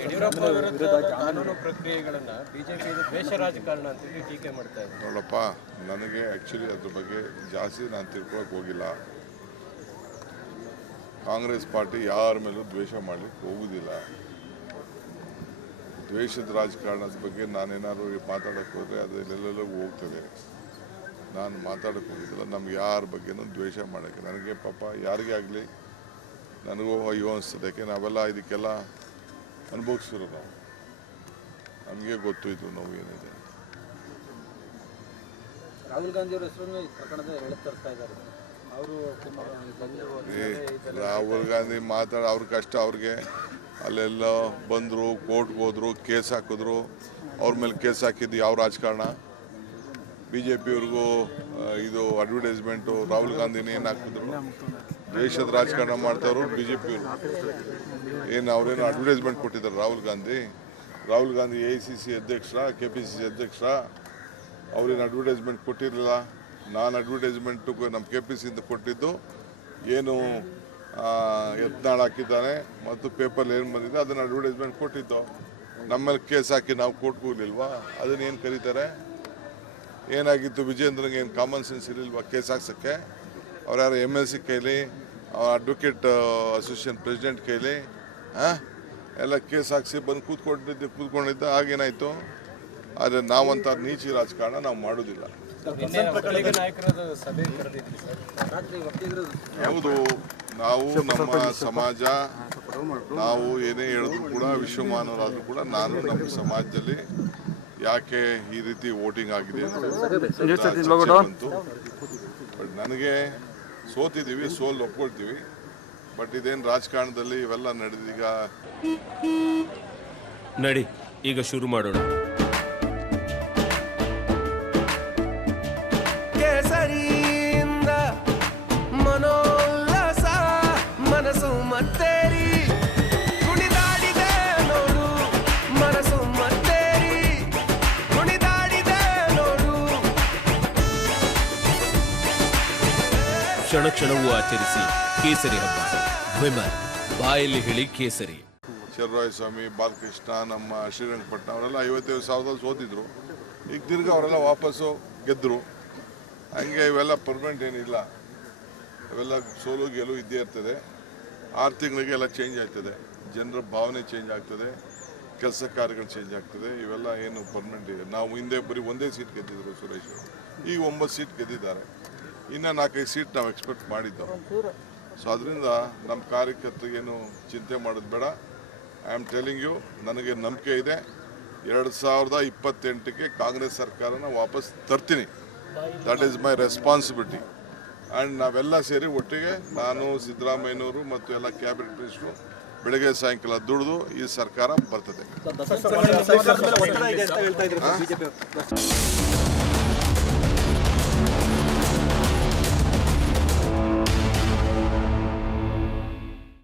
ಯಡಿಯೂರಪ್ಪ ವಿರುದ್ಧ ಕಾನೂನು ಪ್ರಕ್ರಿಯೆಗಳನ್ನ ಬಿಜೆಪಿ ದ್ವೇಷ ರಾಜಕಾರಣ ಅಂತ ಹೇಳಿ ಟೀಕೆ ಮಾಡ್ತಾ ಇದ್ದಾರೆ. ನೋಡಪ್ಪ ನನಗೆ ಆ್ಯಕ್ಚುಲಿ ಅದ್ರ ಬಗ್ಗೆ ಜಾಸ್ತಿ ನಾನು ತಿಳ್ಕೊಳಕ್ಕೆ ಹೋಗಿಲ್ಲ. ಕಾಂಗ್ರೆಸ್ ಪಾರ್ಟಿ ಯಾರ ಮೇಲೂ ದ್ವೇಷ ಮಾಡಲಿಕ್ಕೆ ಹೋಗುವುದಿಲ್ಲ ದ್ವೇಷದ ರಾಜಕಾರಣದ ಬಗ್ಗೆ ನಾನೇನಾದ್ರು ಮಾತಾಡೋಕ್ಕೆ ಹೋದರೆ ಅದು ಎಲ್ಲೆಲ್ಲೋ ಹೋಗ್ತದೆ. ನಾನು ಮಾತಾಡೋಕ್ಕೆ ಹೋಗಿದ್ದಿಲ್ಲ. ನಮ್ಗೆ ಯಾರ ಬಗ್ಗೆನೂ ದ್ವೇಷ ಮಾಡೋಕ್ಕೆ. ನನಗೆ ಪಾಪ ಯಾರಿಗೇ ಆಗಲಿ ನನಗೂ ಅಯ್ಯೋ ಅನಿಸ್ತದೆ. ಯಾಕೆ ನಾವೆಲ್ಲ ಇದಕ್ಕೆಲ್ಲ ಅನುಭವಿಸಿರೋ ನಾವು ನಮಗೆ ಗೊತ್ತು ಇದು ನೋವು ಏನಿದೆ ರಾಹುಲ್ ಗಾಂಧಿ ಅವರ ಹೆಸರನ್ನು ಈ ಪ್ರಕರಣದ ಇದ್ದಾರೆ. ಅವರು ರಾಹುಲ್ ಗಾಂಧಿ ಮಾತಾಡ ಅವ್ರ ಕಷ್ಟ ಅವ್ರಿಗೆ. ಅಲ್ಲೆಲ್ಲ ಬಂದರು ಕೋರ್ಟ್ಗೆ ಹೋದ್ರು ಕೇಸ್ ಹಾಕಿದ್ರು. ಅವ್ರ ಮೇಲೆ ಕೇಸ್ ಹಾಕಿದ್ದು ಯಾವ ರಾಜಕಾರಣ? ಬಿ ಜೆ ಪಿಯವ್ರಿಗೂ ಅಡ್ವರ್ಟೈಸ್ಮೆಂಟು ರಾಹುಲ್ ಗಾಂಧಿನ ಏನು ಹಾಕಿದ್ರು ದೇಶದ ರಾಜಕಾರಣ ಮಾಡ್ತಾರೋ ಬಿ ಜೆ ಪಿಯವರು ಏನು ಅವ್ರೇನು ಅಡ್ವರ್ಟೈಸ್ಮೆಂಟ್ ಕೊಟ್ಟಿದ್ದಾರೆ Rahul Gandhi? Rahul Gandhi A C C ಅಧ್ಯಕ್ಷರ ಕೆ ಪಿ ಸಿ ಸಿ ಅಧ್ಯಕ್ಷರ ಅವ್ರೇನು ಅಡ್ವರ್ಟೈಸ್ಮೆಂಟ್ ಕೊಟ್ಟಿರಲಿಲ್ಲ? ನಾನು ಅಡ್ವರ್ಟೈಸ್ಮೆಂಟು ನಮ್ಮ ಕೆ ಪಿ ಸಿಯಿಂದ ಕೊಟ್ಟಿದ್ದು, ಏನು ಯತ್ನಾಳ್ ಹಾಕಿದ್ದಾನೆ ಮತ್ತು ಪೇಪರ್ ಏನು ಬಂದಿದೆ, ಅದನ್ನು ಅಡ್ವರ್ಟೈಸ್ಮೆಂಟ್ ಕೊಟ್ಟಿದ್ದು. ನಮ್ಮಲ್ಲಿ ಕೇಸ್ ಹಾಕಿ ನಾವು ಕೋರ್ಟ್ಗೆ ಹೋಗ್ಲಿಲ್ವಾ? ಅದನ್ನ ಏನು ಕರೀತಾರೆ? ಏನಾಗಿತ್ತು? ವಿಜೇಂದ್ರಗೆ ಏನು ಕಾಮನ್ ಸೆನ್ಸ್ ಇರಲಿಲ್ವಾ ಕೇಸ್ ಹಾಕ್ಸೋಕ್ಕೆ? ಅವ್ರು ಯಾರು ಎಂ ಎಲ್ ಸಿ ಕೈಲಿ ಅಡ್ವೊಕೇಟ್ ಅಸೋಸಿಯೇಷನ್ ಪ್ರೆಸಿಡೆಂಟ್ ಕೈಲಿ ಹಾಂ ಎಲ್ಲ ಕೇಸ್ ಹಾಕ್ಸಿ ಬಂದು ಕೂತ್ಕೊಂಡಿದ್ದೆ, ಕೂತ್ಕೊಂಡಿದ್ದ ಆಗೇನಾಯಿತು ಆದರೆ ನಾವಂತ ನೀಚಿ ರಾಜಕಾರಣ ನಾವು ಮಾಡೋದಿಲ್ಲ. ಹೌದು ನಾವು ನಮ್ಮ ಸಮಾಜ, ನಾವು ಏನೇ ಹೇಳಿದ್ರು ಕೂಡ ವಿಶ್ವಮಾನವರಾದರೂ ಕೂಡ ನಾನು ನಮ್ಮ ಸಮಾಜದಲ್ಲಿ ಯಾಕೆ ಈ ರೀತಿ ವೋಟಿಂಗ್ ಆಗಿದೆ ಬಂತು. ಬಟ್ ನನಗೆ ಸೋತಿದ್ದೀವಿ ಸೋಲ್ ಒಪ್ಕೊಳ್ತೀವಿ. ಬಟ್ ಇದೇನು ರಾಜಕಾರಣದಲ್ಲಿ ಇವೆಲ್ಲ ನಡೆದೀಗ ನಡಿ ಈಗ ಶುರು ಮಾಡೋಣ. ಕೇಸರಿಯಿಂದ ಮನೋಲ್ಲಸ ಮನಸ್ಸು ಮತ್ತೇರಿ. ಕ್ಷಣ ಕ್ಷಣವೂ ಆಚರಿಸಿ ಕೇಸರಿ ಹಬ್ಬ. ವಿಮಲ್, ಬಾಯಲ್ಲಿ ಹೇಳಿ ಕೇಸರಿ. ಶಿವರಾಯ ಸ್ವಾಮಿ, ಬಾಲಕೃಷ್ಣ, ನಮ್ಮ ಶ್ರೀರಂಗಪಟ್ಟಣ ಅವರೆಲ್ಲ ಐವತ್ತೈದು ಸಾವಿರದಲ್ಲಿ ಸೋತಿದ್ರು. ಈಗ ತಿರ್ಗಿ ಅವರೆಲ್ಲ ವಾಪಸ್ಸು ಗೆದ್ದರು ಹಂಗೆ ಇವೆಲ್ಲ ಪರ್ಮನೆಂಟ್ ಏನಿಲ್ಲ. ಇವೆಲ್ಲ ಸೋಲು ಗೆಲುವು ಇದ್ದೇ ಇರ್ತದೆ. ಆರು ತಿಂಗಳಿಗೆ ಎಲ್ಲ ಚೇಂಜ್ ಆಗ್ತದೆ. ಜನರ ಭಾವನೆ ಚೇಂಜ್ ಆಗ್ತದೆ. ಕೆಲಸ ಕಾರ್ಯಗಳು ಚೇಂಜ್ ಆಗ್ತದೆ. ಇವೆಲ್ಲ ಏನು ಪರ್ಮನೆಂಟ್ ಇದೆ. ನಾವು ಹಿಂದೆ ಬರೀ ಒಂದೇ ಸೀಟ್ ಗೆದ್ದಿದ್ರು ಸುರೇಶ್ ಈಗ ಒಂಬತ್ತು ಸೀಟ್ ಗೆದ್ದಿದ್ದಾರೆ. ಇನ್ನು ನಾಲ್ಕೈದು ಸೀಟ್ ನಾವು ಎಕ್ಸ್ಪೆಕ್ಟ್ ಮಾಡಿದ್ದು ಸೊ ಅದರಿಂದ ನಮ್ಮ ಕಾರ್ಯಕರ್ತರಿಗೇನು ಚಿಂತೆ ಮಾಡೋದು ಬೇಡ ಐ ಆಮ್ ಟೆಲಿಂಗ್ ಯು ನನಗೆ ನಂಬಿಕೆ ಇದೆ ಎರಡು ಸಾವಿರದ ಇಪ್ಪತ್ತೆಂಟಕ್ಕೆ ಕಾಂಗ್ರೆಸ್ ಸರ್ಕಾರನ ವಾಪಸ್ ತರ್ತೀನಿ that is my responsibility and ನಾವೆಲ್ಲ ಸೇರಿ ಒಟ್ಟಿಗೆ ನಾನು ಸಿದ್ದರಾಮಯ್ಯನವರು ಮತ್ತು ಎಲ್ಲ ಕ್ಯಾಬಿನೆಟ್ ಮಿನಿಸ್ಟ್ರು ಬೆಳಗ್ಗೆ ಸಾಯಂಕಾಲ ದುಡಿದು ಈ ಸರ್ಕಾರ ಬರ್ತದೆ